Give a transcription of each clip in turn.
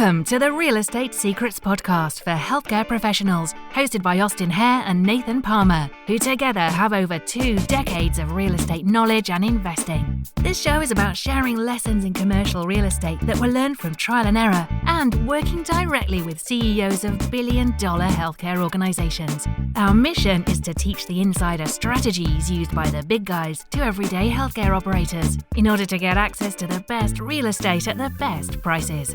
Welcome to the Real Estate Secrets Podcast for healthcare professionals, hosted by Austin Hare and Nathan Palmer, who together have over 2 decades of real estate knowledge and investing. This show is about sharing lessons in commercial real estate that were learned from trial and error and working directly with CEOs of billion-dollar healthcare organizations. Our mission is to teach the insider strategies used by the big guys to everyday healthcare operators in order to get access to the best real estate at the best prices.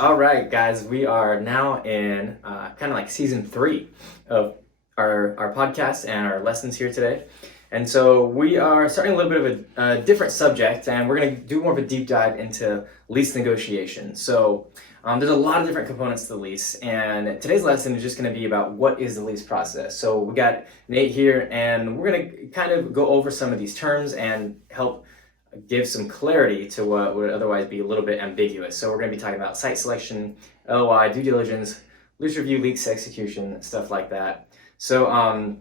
All right, guys, we are now in kind of like season 3 of our podcast and our lessons here today. And so we are starting a little bit of a different subject, and we're going to do more of a deep dive into lease negotiation. So there's a lot of different components to the lease, and today's lesson is just going to be about what is the lease process. So we got Nate here, and we're going to kind of go over some of these terms and help give some clarity to what would otherwise be a little bit ambiguous. So we're going to be talking about site selection, LOI, due diligence, lease review, lease execution, stuff like that. So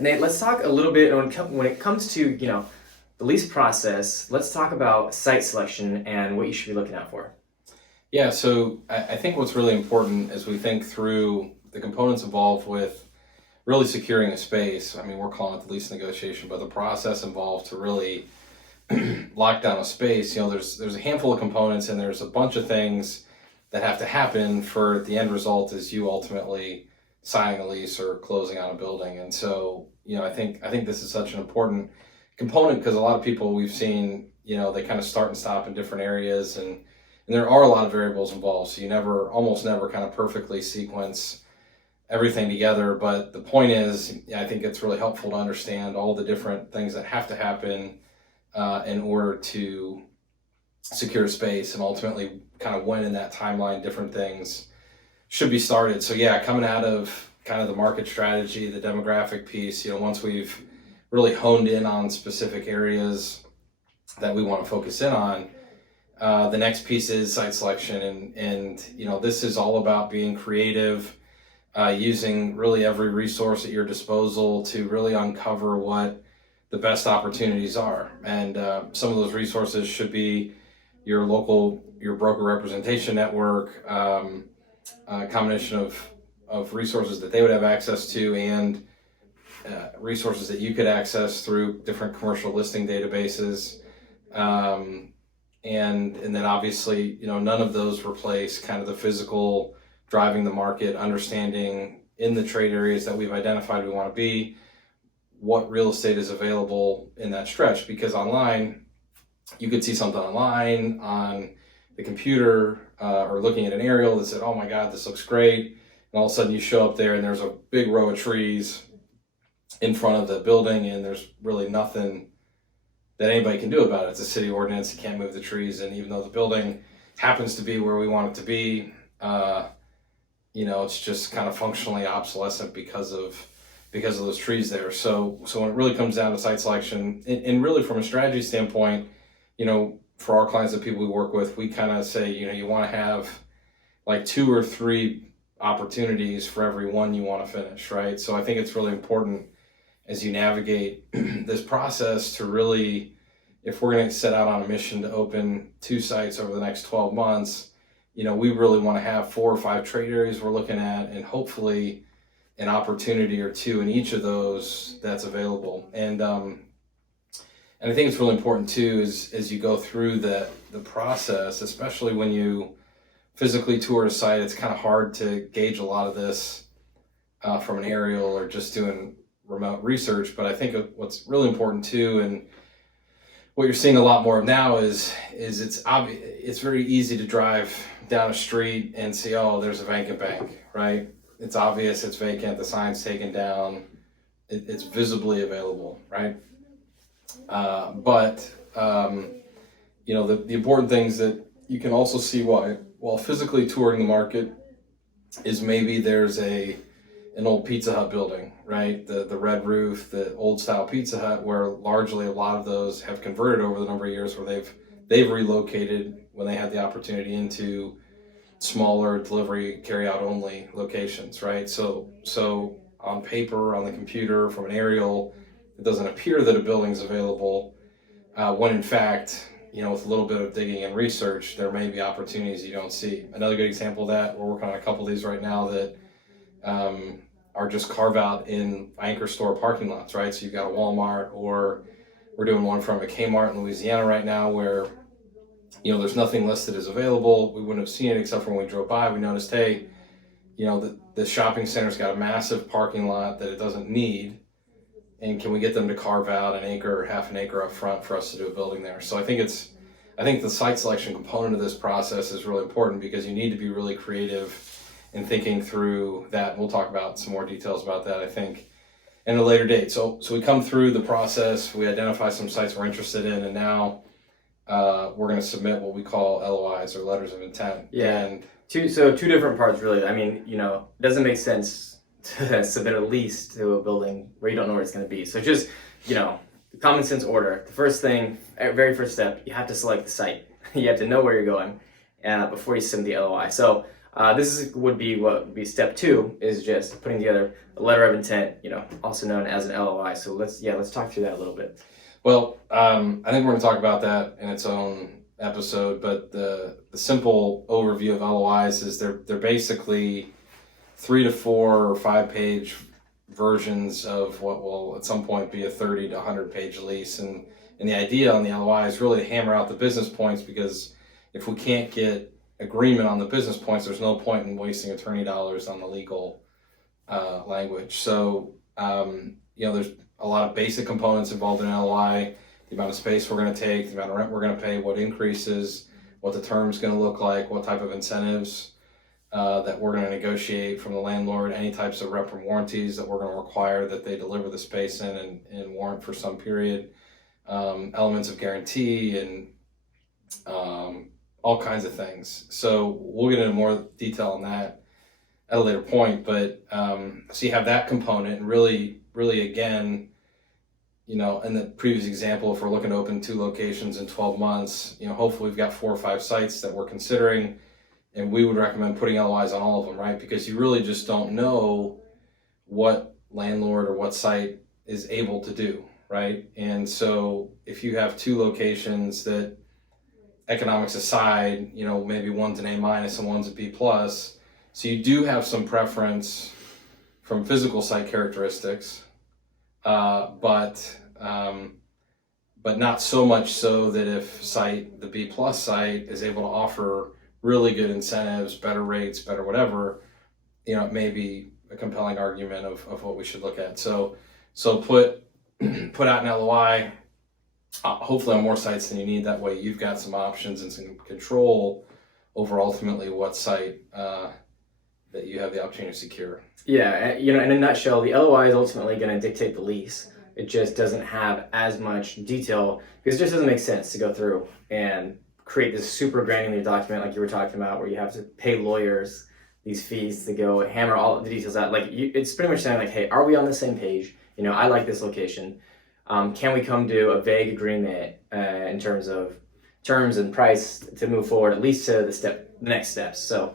Nate, let's talk a little bit when it comes to the lease process. Let's talk about site selection and what you should be looking out for. Yeah, so I think what's really important as we think through the components involved with really securing a space. I mean, we're calling it the lease negotiation, but the process involved to really lock down a space, there's a handful of components, and there's a bunch of things that have to happen for the end result is you ultimately signing a lease or closing on a building. And so, I think this is such an important component because a lot of people we've seen, they kind of start and stop in different areas, and there are a lot of variables involved. So you almost never kind of perfectly sequence everything together. But the point is, I think it's really helpful to understand all the different things that have to happen in order to secure space, and ultimately kind of when in that timeline different things should be started. So coming out of kind of the market strategy, the demographic piece, once we've really honed in on specific areas that we want to focus in on, the next piece is site selection. And this is all about being creative, using really every resource at your disposal to really uncover what the best opportunities are. And some of those resources should be your broker representation network, a combination of resources that they would have access to, and resources that you could access through different commercial listing databases. And then obviously, none of those replace kind of the physical driving the market, understanding in the trade areas that we've identified we want to be, what real estate is available in that stretch. Because online, you could see something online on the computer or looking at an aerial that said, oh my God, this looks great. And all of a sudden you show up there and there's a big row of trees in front of the building, and there's really nothing that anybody can do about it. It's a city ordinance, you can't move the trees. And even though the building happens to be where we want it to be, it's just kind of functionally obsolescent because of those trees there. So when it really comes down to site selection, and really from a strategy standpoint, for our clients, the people we work with, we kind of say, you want to have like 2 or 3 opportunities for every one you want to finish, right? So I think it's really important as you navigate this process to really, if we're going to set out on a mission to open 2 sites over the next 12 months, we really want to have 4 or 5 trade areas we're looking at, and hopefully an opportunity or 2 in each of those that's available. And I think it's really important too, is as you go through the process, especially when you physically tour a site, it's kind of hard to gauge a lot of this from an aerial or just doing remote research. But I think what's really important too, and what you're seeing a lot more of now is it's obvious. It's very easy to drive down a street and see, oh, there's a vacant bank, right? It's obvious it's vacant, the sign's taken down, it's visibly available, right? But the important things that you can also see while physically touring the market is maybe there's an old Pizza Hut building, right? The red roof, the old style Pizza Hut, where largely a lot of those have converted over the number of years, where they've relocated when they had the opportunity into smaller delivery carry-out only locations, right? So on paper, on the computer, from an aerial, it doesn't appear that a building's available, when in fact with a little bit of digging and research, there may be opportunities you don't see. Another good example of that, we're working on a couple of these right now that are just carve out in anchor store parking lots, right? So you've got a Walmart, or we're doing one from a Kmart in Louisiana right now where, there's nothing listed as available. We wouldn't have seen it except for when we drove by. We noticed, hey, the shopping center's got a massive parking lot that it doesn't need. And can we get them to carve out an acre or half an acre up front for us to do a building there? So I think the site selection component of this process is really important because you need to be really creative in thinking through that. And we'll talk about some more details about that, I think, in a later date. So we come through the process, we identify some sites we're interested in, and now we're going to submit what we call LOIs, or letters of intent. Yeah. And two different parts, really. I mean, it doesn't make sense to submit a lease to a building where you don't know where it's going to be. So just, common sense order. The very first step, you have to select the site. You have to know where you're going before you submit the LOI. So would be step 2, is just putting together a letter of intent, also known as an LOI. So let's talk through that a little bit. Well, I think we're going to talk about that in its own episode, but the simple overview of LOIs is they're basically 3 to 4 or 5 page versions of what will at some point be a 30 to 100 page lease. And the idea on the LOI is really to hammer out the business points, because if we can't get agreement on the business points, there's no point in wasting attorney dollars on the legal language. So, there's a lot of basic components involved in an LOI: the amount of space we're going to take, the amount of rent we're going to pay, what increases, what the term's going to look like, what type of incentives that we're going to negotiate from the landlord, any types of rep and warranties that we're going to require that they deliver the space in and warrant for some period, elements of guarantee, and all kinds of things. So we'll get into more detail on that at a later point, but so you have that component, and really again, in the previous example, if we're looking to open 2 locations in 12 months, hopefully we've got 4 or 5 sites that we're considering. And we would recommend putting LOIs on all of them, right? Because you really just don't know what landlord or what site is able to do, right? And so if you have 2 locations that, economics aside, maybe one's an A- and one's a B+, so you do have some preference from physical site characteristics, but not so much so that if the B+ site is able to offer really good incentives, better rates, better whatever, it may be a compelling argument of what we should look at. So put out an LOI, hopefully on more sites than you need. That way you've got some options and some control over ultimately what site that you have the opportunity to secure. Yeah, in a nutshell, the LOI is ultimately going to dictate the lease. It just doesn't have as much detail, because it just doesn't make sense to go through and create this super granular document like you were talking about, where you have to pay lawyers these fees to go hammer all the details out. It's pretty much saying hey, are we on the same page? I like this location. Can we come to a vague agreement in terms of terms and price to move forward, at least to the next steps? So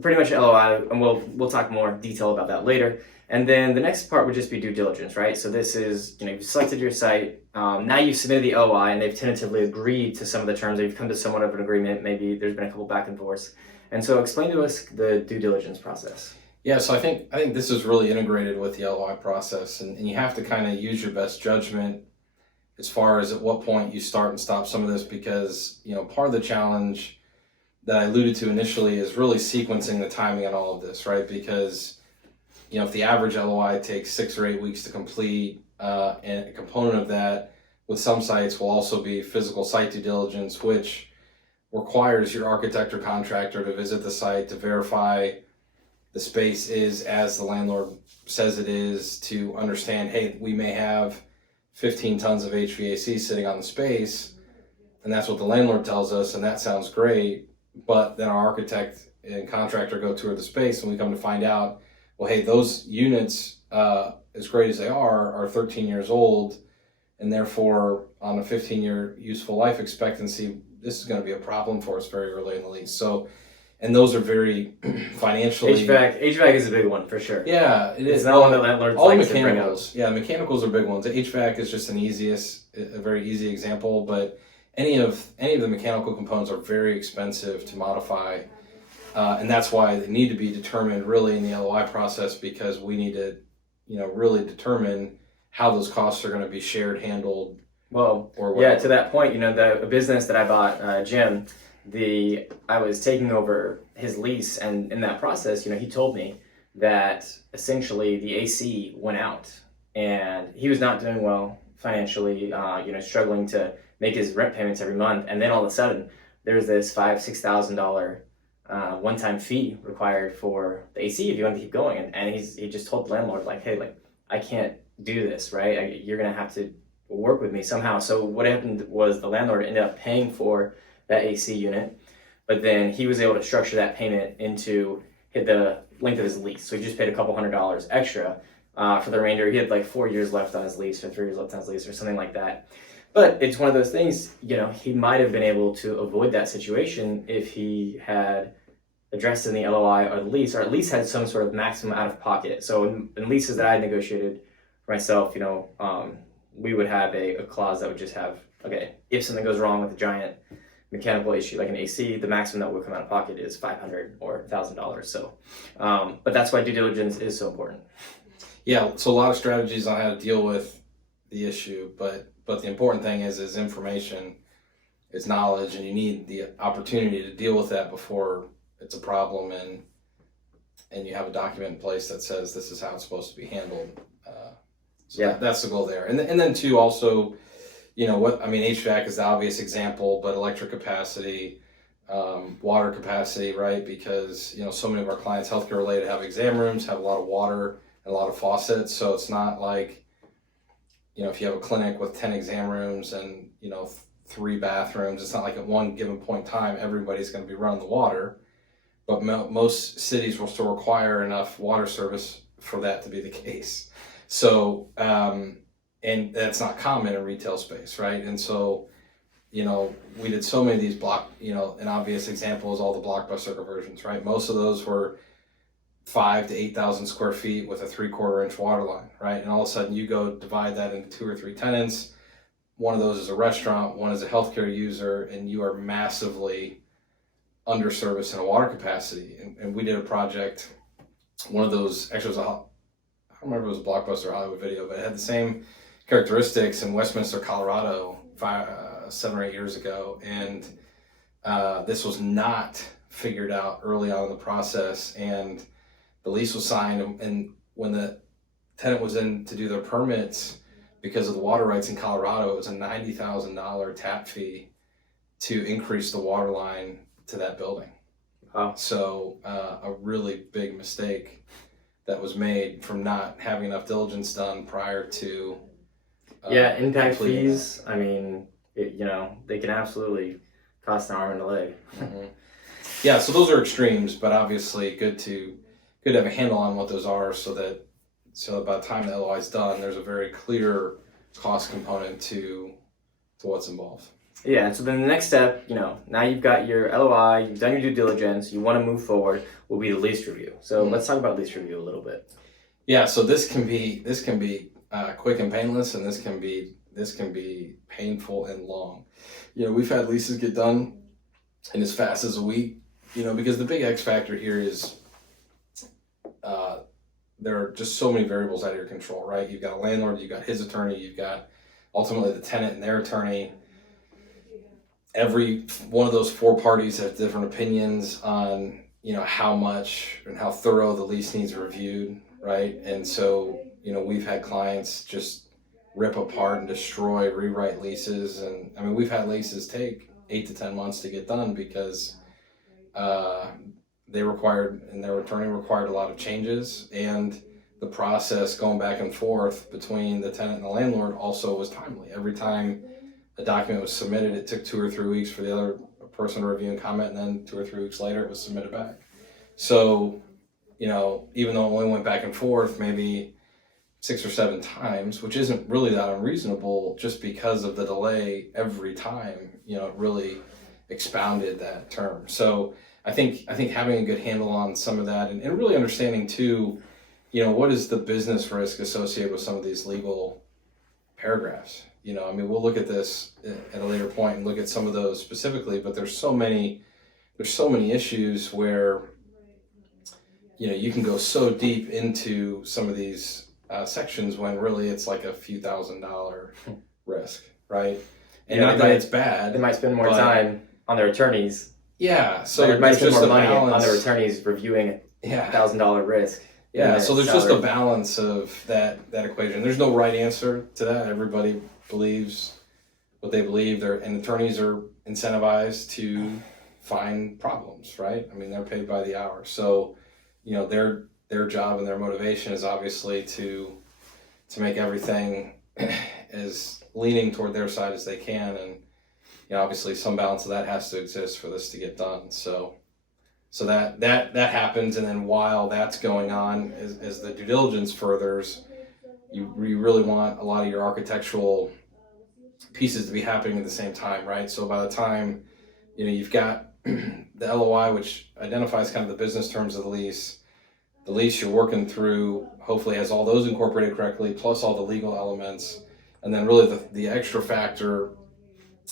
pretty much LOI, and we'll talk more detail about that later. And then the next part would just be due diligence, right? So this is, you've selected your site. Now you've submitted the LOI and they've tentatively agreed to some of the terms. They've come to somewhat of an agreement. Maybe there's been a couple back and forths. And so explain to us the due diligence process. Yeah, so I think this is really integrated with the LOI process, and you have to kind of use your best judgment as far as at what point you start and stop some of this, because, part of the challenge that I alluded to initially is really sequencing the timing on all of this, right? Because if the average LOI takes 6 or 8 weeks to complete, and a component of that with some sites will also be physical site due diligence, which requires your architect or contractor to visit the site to verify the space is as the landlord says it is, to understand, hey, we may have 15 tons of HVAC sitting on the space, and that's what the landlord tells us, and that sounds great, but then our architect and contractor go tour the space, and we come to find out, well, hey, those units, as great as they are 13 years old, and therefore on a 15-year useful life expectancy, this is going to be a problem for us very early in the lease. So, and those are very financially... HVAC is a big one for sure. Yeah, it is. It's not one that landlords all like mechanicals. Yeah, mechanicals are big ones. HVAC is just a very easy example, but any of the mechanical components are very expensive to modify, and that's why they need to be determined really in the LOI process, because we need to, really determine how those costs are going to be shared, handled. Well, or yeah, to that point, the business that I bought, Jim, I was taking over his lease, and in that process, he told me that essentially the AC went out, and he was not doing well financially, struggling to make his rent payments every month, and then all of a sudden, there's this $5,000-$6,000 one-time fee required for the AC if you want to keep going, and he just told the landlord, like, hey, like, I can't do this, right? You're gonna have to work with me somehow. So what happened was the landlord ended up paying for that AC unit, but then he was able to structure that payment into hit the length of his lease. So he just paid a couple $100 extra for the remainder. He had like 4 years left on his lease or 3 years left on his lease or something like that. But it's one of those things, he might have been able to avoid that situation if he had addressed in the LOI or the lease, or at least had some sort of maximum out of pocket. So in leases that I negotiated for myself, we would have a clause that would just have, okay, if something goes wrong with a giant mechanical issue like an AC, the maximum that would come out of pocket is $500 or $1,000. So, but that's why due diligence is so important. Yeah, so a lot of strategies on how to deal with the issue, but the important thing is information, is knowledge, and you need the opportunity to deal with that before it's a problem, and you have a document in place that says this is how it's supposed to be handled. That's the goal there. And then too, also, HVAC is the obvious example, but electric capacity, water capacity, right? Because, so many of our clients, healthcare related, have exam rooms, have a lot of water and a lot of faucets. So it's not like, if you have a clinic with 10 exam rooms and, 3 bathrooms, it's not like at one given point in time, everybody's going to be running the water. But most cities will still require enough water service for that to be the case. So, and that's not common in retail space, right? And so, we did so many of these an obvious example is all the Blockbuster conversions, right? Most of those were 5,000 to 8,000 square feet with a 3/4 inch water line, right? And all of a sudden you go divide that into 2 or 3 tenants. One of those is a restaurant, one is a healthcare user, and you are massively underserviced in a water capacity. And we did a project, one of those, actually I don't remember if it was a Blockbuster or Hollywood Video, but it had the same characteristics in Westminster, Colorado, 7 or 8 years ago. And this was not figured out early on in the process. And the lease was signed, and when the tenant was in to do their permits, because of the water rights in Colorado, it was a $90,000 tap fee to increase the water line to that building. Wow. So a really big mistake that was made from not having enough diligence done prior to impact fees. I mean, they can absolutely cost an arm and a leg. Mm-hmm. Yeah, so those are extremes, but obviously good to have a handle on what those are, so by the time the LOI is done, there's a very clear cost component to what's involved. Yeah, and so then the next step, now you've got your LOI, you've done your due diligence, you want to move forward, will be the lease review. So let's talk about lease review a little bit. Yeah, so this can be quick and painless, and this can be painful and long. We've had leases get done in as fast as a week. Because the big X factor here is there are just so many variables out of your control, right? You've got a landlord, you've got his attorney, you've got ultimately the tenant and their attorney. Every one of those 4 parties have different opinions on, how much and how thorough the lease needs reviewed, right? And so, we've had clients just rip apart and destroy, rewrite leases. And I mean, we've had leases take 8 to 10 months to get done because they required, and their attorney required, a lot of changes, and the process going back and forth between the tenant and the landlord also was timely. Every time a document was submitted, it took 2 or 3 weeks for the other person to review and comment, and then 2 or 3 weeks later it was submitted back. So, even though it only went back and forth maybe 6 or 7 times, which isn't really that unreasonable, just because of the delay every time, it really expounded that term. So I think having a good handle on some of that, and really understanding too, what is the business risk associated with some of these legal paragraphs. I mean, we'll look at this at a later point and look at some of those specifically, but there's so many issues where, you can go so deep into some of these sections when really it's like a few $1,000 risk, right? And not that it's bad. They might spend more time on their attorneys. Yeah, so they might spend more money balance on their attorneys reviewing a $1,000 risk. Yeah, so there's just a balance of that equation. There's no right answer to that. Everybody believes what they believe, and attorneys are incentivized to find problems, right? I mean, they're paid by the hour. So, their job and their motivation is obviously to make everything as leaning toward their side as they can. And, obviously some balance of that has to exist for this to get done. So that happens. And then while that's going on, as the due diligence furthers, you really want a lot of your architectural pieces to be happening at the same time, right? So by the time, you've got the LOI, which identifies kind of the business terms of the lease you're working through hopefully has all those incorporated correctly, plus all the legal elements. And then really the extra factor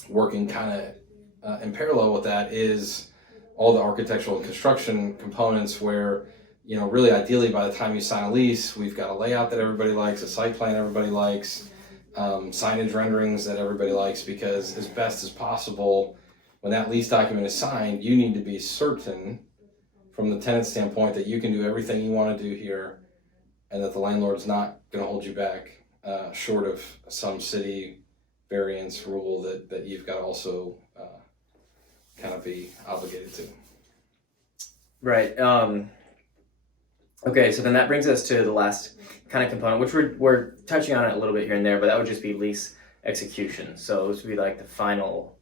working kind of in parallel with that is all the architectural and construction components where, really ideally by the time you sign a lease, we've got a layout that everybody likes, a site plan everybody likes, signage renderings that everybody likes, because as best as possible, when that lease document is signed, you need to be certain from the tenant standpoint that you can do everything you want to do here and that the landlord's not going to hold you back, short of some city variance rule that you've got to also kind of be obligated to. Right. Okay, so then that brings us to the last kind of component, which we're touching on it a little bit here and there, but that would just be lease execution. So this would be like the final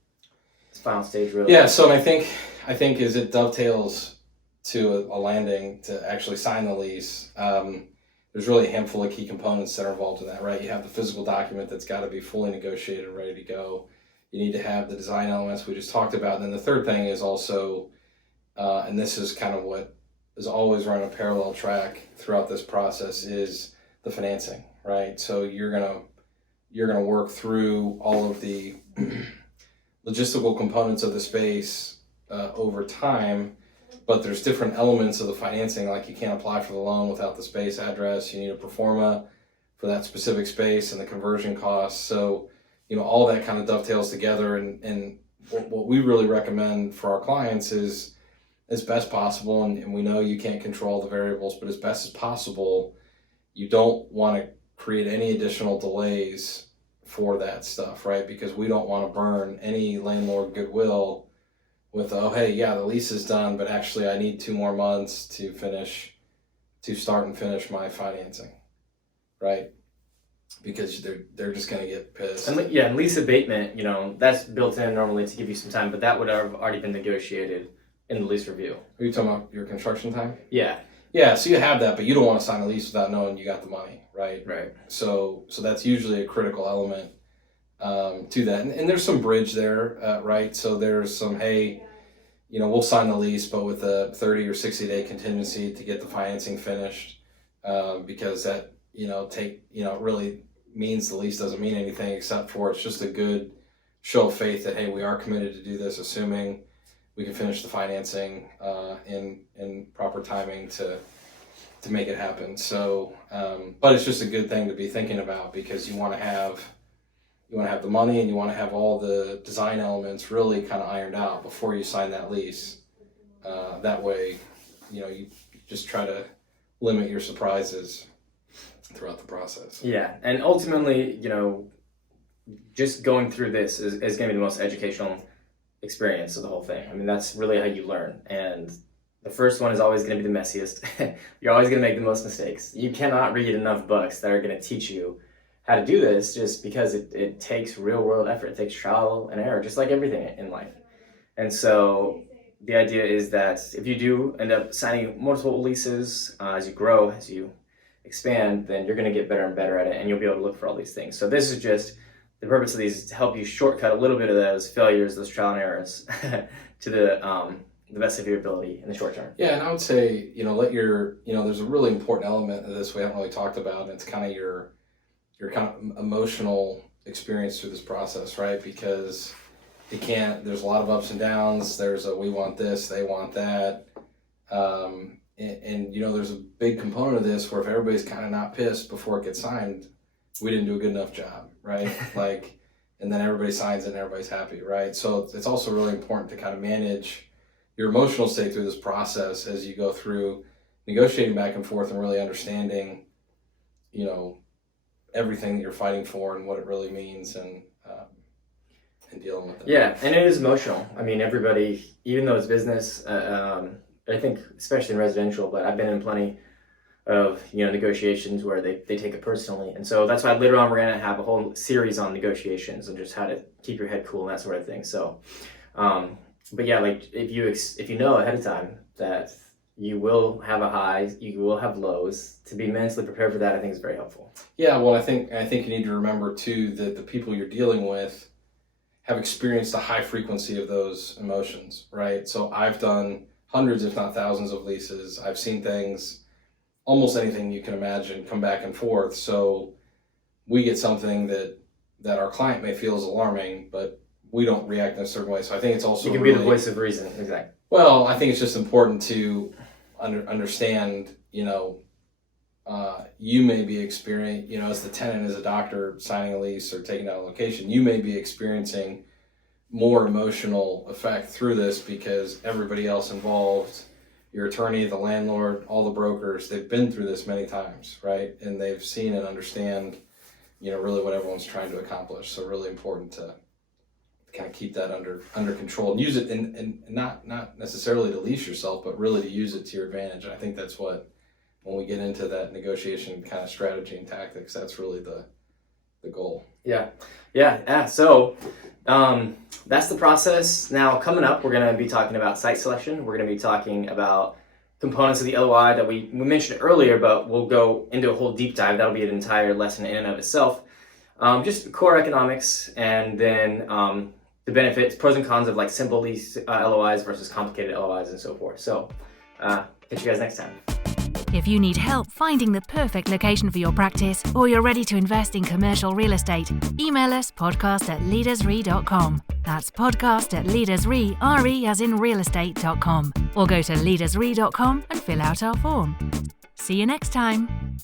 stage, really. Yeah. So I think as it dovetails to a landing to actually sign the lease, there's really a handful of key components that are involved in that, right? You have the physical document that's got to be fully negotiated and ready to go. You need to have the design elements we just talked about. And then the third thing is also, and this is kind of what is always run a parallel track throughout this process, is the financing, right? So you're gonna work through all of the logistical components of the space over time, but there's different elements of the financing, like you can't apply for the loan without the space address. You need a pro forma for that specific space and the conversion costs. So, all that kind of dovetails together. And what we really recommend for our clients is, as best possible, and we know you can't control the variables, but as best as possible, you don't want to create any additional delays for that stuff, right? Because we don't want to burn any landlord goodwill with, oh, hey, yeah, the lease is done, but actually I need 2 more months to start and finish my financing, right? Because they're just going to get pissed. And lease abatement, that's built in normally to give you some time, but that would have already been negotiated in the lease review. Are you talking about your construction time? Yeah. Yeah, so you have that, but you don't want to sign a lease without knowing you got the money, right? Right. So that's usually a critical element to that. And there's some bridge there, right? So there's some, hey, we'll sign the lease, but with a 30 or 60 day contingency to get the financing finished, because that, it really means the lease doesn't mean anything except for it's just a good show of faith that, hey, we are committed to do this, assuming we can finish the financing in proper timing to make it happen. So, but it's just a good thing to be thinking about, because you want to have the money and you want to have all the design elements really kind of ironed out before you sign that lease. That way, you just try to limit your surprises throughout the process. Yeah, and ultimately, just going through this is going to be the most educational experience of the whole thing. I mean, that's really how you learn. And the first one is always going to be the messiest. You're always going to make the most mistakes. You cannot read enough books that are going to teach you how to do this, just because it takes real world effort. It takes trial and error, just like everything in life. And so the idea is that if you do end up signing multiple leases, as you grow, as you expand, then you're going to get better and better at it, and you'll be able to look for all these things. So this is just the purpose of these, is to help you shortcut a little bit of those failures, those trial and errors to the best of your ability in the short term. Yeah, and I would say, there's a really important element of this we haven't really talked about, and it's kind of your your kind of emotional experience through this process, right? Because there's a lot of ups and downs. There's we want this, they want that. And there's a big component of this where if everybody's kind of not pissed before it gets signed, we didn't do a good enough job, right? And then everybody signs it and everybody's happy, right? So it's also really important to kind of manage your emotional state through this process as you go through negotiating back and forth and really understanding, everything that you're fighting for and what it really means and dealing with it. Yeah, and it is emotional. I mean, everybody, even though it's business, I think especially in residential, but I've been in plenty of negotiations where they take it personally, and so that's why later on we're gonna have a whole series on negotiations and just how to keep your head cool and that sort of thing. So, but yeah, like if you know ahead of time that you will have a high, you will have lows, to be mentally prepared for that, I think is very helpful. Yeah, well, I think you need to remember too that the people you're dealing with have experienced a high frequency of those emotions, right? So I've done hundreds, if not thousands, of leases. I've seen things, almost anything you can imagine, come back and forth. So we get something that our client may feel is alarming, but we don't react in a certain way. So I think it's also you can be the voice of reason, exactly. Well, I think it's just important to understand, you may be experiencing, as the tenant, as a doctor signing a lease or taking down a location, you may be experiencing more emotional effect through this because everybody else involved, your attorney, the landlord, all the brokers, they've been through this many times, right? And they've seen and understand, really what everyone's trying to accomplish. So really important to kind of keep that under control and use it and not necessarily to leash yourself, but really to use it to your advantage. And I think that's what, when we get into that negotiation kind of strategy and tactics, that's really the goal. Yeah. So that's the process. Now coming up, we're going to be talking about site selection. We're going to be talking about components of the LOI that we mentioned earlier, but we'll go into a whole deep dive. That'll be an entire lesson in and of itself. Just core economics, and then the benefits, pros and cons of like simple lease LOIs versus complicated LOIs and so forth. So catch you guys next time. If you need help finding the perfect location for your practice, or you're ready to invest in commercial real estate, email us podcast@leadersre.com. That's podcast@leadersre, R-E as in realestate.com. Or go to leadersre.com and fill out our form. See you next time.